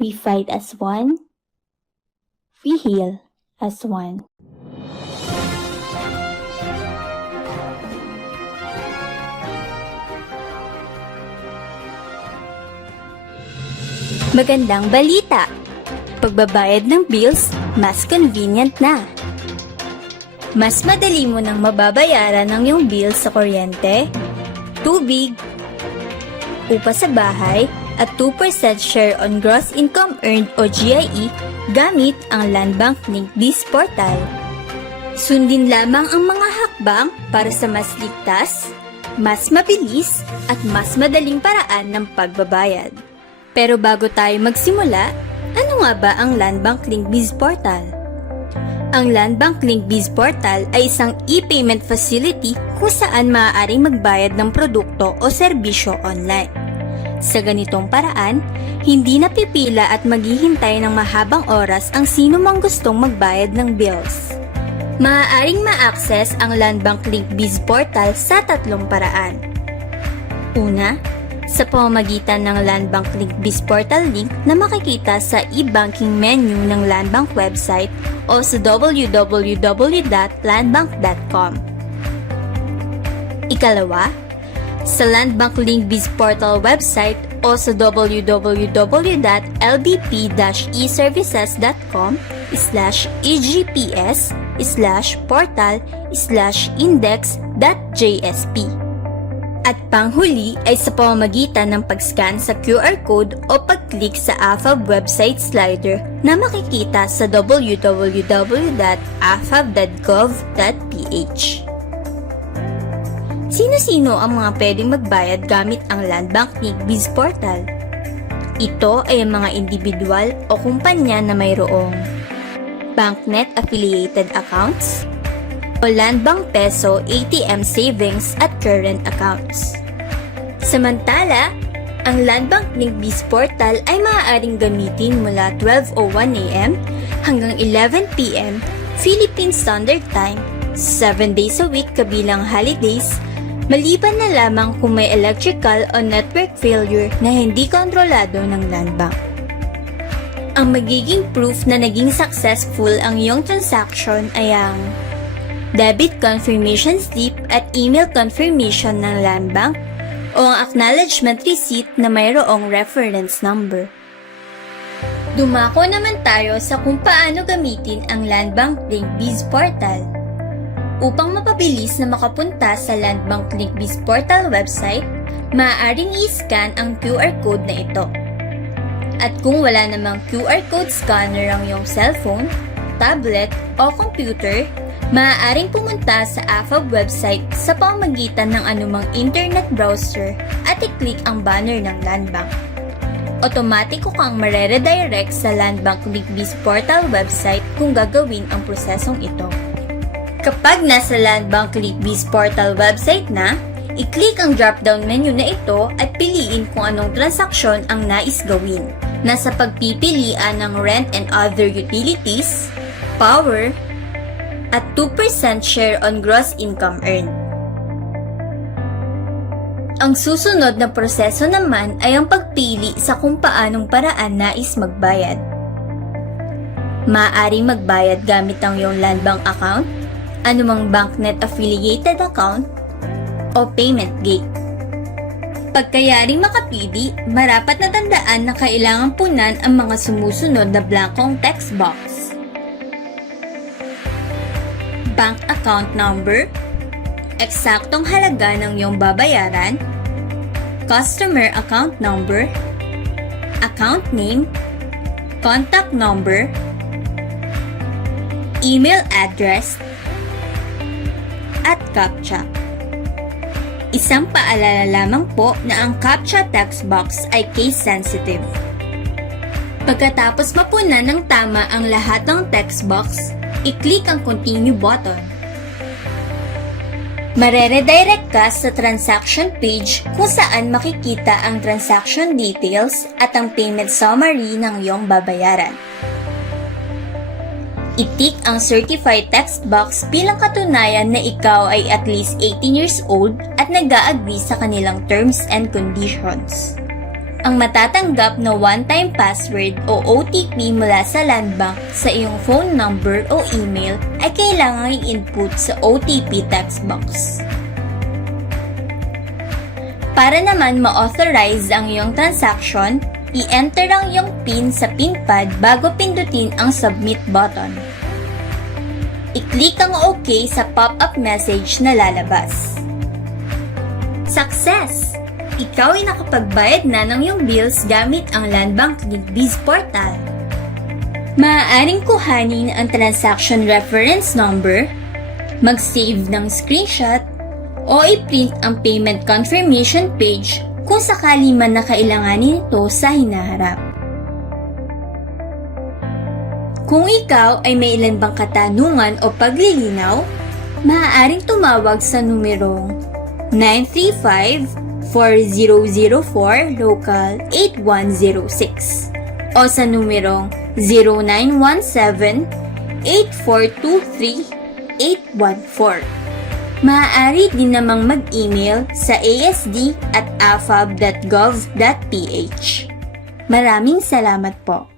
We fight as one. We heal as one. Magandang balita! Pagbabayad ng bills, mas convenient na. Mas madali mo nang mababayaran ang iyong bills sa kuryente, tubig, upa sa bahay, at 2% share on gross income earned o GIE gamit ang Land Bank Link Biz Portal. Sundin lamang ang mga hakbang para sa mas ligtas, mas mabilis, at mas madaling paraan ng pagbabayad. Pero bago tayo magsimula, ano nga ba ang Land Bank Link Biz Portal? Ang Land Bank Link Biz Portal ay isang e-payment facility kung saan maaaring magbayad ng produkto o serbisyo online. Sa ganitong paraan, hindi napipila at maghihintay ng mahabang oras ang sino mang gustong magbayad ng bills. Maaaring ma-access ang Land Bank Link Biz Portal sa tatlong paraan. Una, sa pamamagitan ng Land Bank Link Biz Portal link na makikita sa e-banking menu ng Land Bank website o sa www.landbank.com. Ikalawa, sa Land Bank Link Biz Portal website o sa www.lbp-eservices.com/portal/index.jsp. At panghuli ay sa pamamagitan ng pag-scan sa QR code o pag-click sa AFAB website slider na makikita sa www.afab.gov.ph. Sino-sino ang mga pwedeng magbayad gamit ang Land Bank Link Biz Portal? Ito ay ang mga individual o kumpanya na mayroong BancNet affiliated accounts o Land Bank Peso ATM savings at current accounts. Samantala, ang Land Bank Link Biz Portal ay maaaring gamitin mula 12:01 AM hanggang 11 PM Philippine Standard Time, 7 days a week kabilang holidays, maliban na lamang kung may electrical o network failure na hindi kontrolado ng Land Bank. Ang magiging proof na naging successful ang iyong transaction ay ang debit confirmation slip at email confirmation ng Land Bank o ang acknowledgement receipt na mayroong reference number. Dumako naman tayo sa kung paano gamitin ang Land Bank Link Biz Portal. Upang mapabilis na makapunta sa Land Bank Link Biz Portal website, maaaring i-scan ang QR code na ito. At kung wala namang QR code scanner ang iyong cellphone, tablet o computer, maaaring pumunta sa AFAB website sa pamamagitan ng anumang internet browser at i-click ang banner ng Land Bank. Otomatiko kang mareredirect sa Land Bank Link Biz Portal website kung gagawin ang prosesong ito. Kapag nasa Land Bank Link Biz Portal website na, i-click ang drop-down menu na ito at piliin kung anong transaksyon ang nais gawin. Nasa pagpipilian ng rent and other utilities, power, at 2% share on gross income earned. Ang susunod na proseso naman ay ang pagpili sa kung paanong paraan nais magbayad. Maaaring magbayad gamit ang iyong Land Bank account, anumang BancNet affiliated account, o payment gate. Pagkayaring makapili, marapat na tandaan na kailangan punan ang mga sumusunod na blankong text box. Bank account number, eksaktong halaga ng iyong babayaran, customer account number, account name, contact number, email address, at CAPTCHA. Isang paalala lamang po na ang CAPTCHA text box ay case sensitive. Pagkatapos mapunan ng tama ang lahat ng text box, i-click ang continue button. Mareredirect ka sa transaction page kung saan makikita ang transaction details at ang payment summary ng iyong babayaran. I-tick ang certified text box bilang katunayan na ikaw ay at least 18 years old at nag-a-agree sa kanilang terms and conditions. Ang matatanggap na one-time password o OTP mula sa Land Bank sa iyong phone number o email ay kailangang i-input sa OTP text box. Para naman ma-authorize ang iyong transaction, i-enter ang iyong PIN sa PIN pad bago pindutin ang submit button. I-click ang OK sa pop-up message na lalabas. Success! Ikaw ay nakapagbayad na ng iyong bills gamit ang Land Bank League Biz Portal. Maaaring kuhanin ang transaction reference number, mag-save ng screenshot, o i-print ang payment confirmation page kung sakali man na kailanganin ito sa hinaharap. Kung ikaw ay may ilan bang katanungan o paglilinaw, maaaring tumawag sa numerong 935-4004 local 8106 o sa numerong 0917-8423-814. Maaari din namang mag-email sa asd@afab.gov.ph. Maraming salamat po.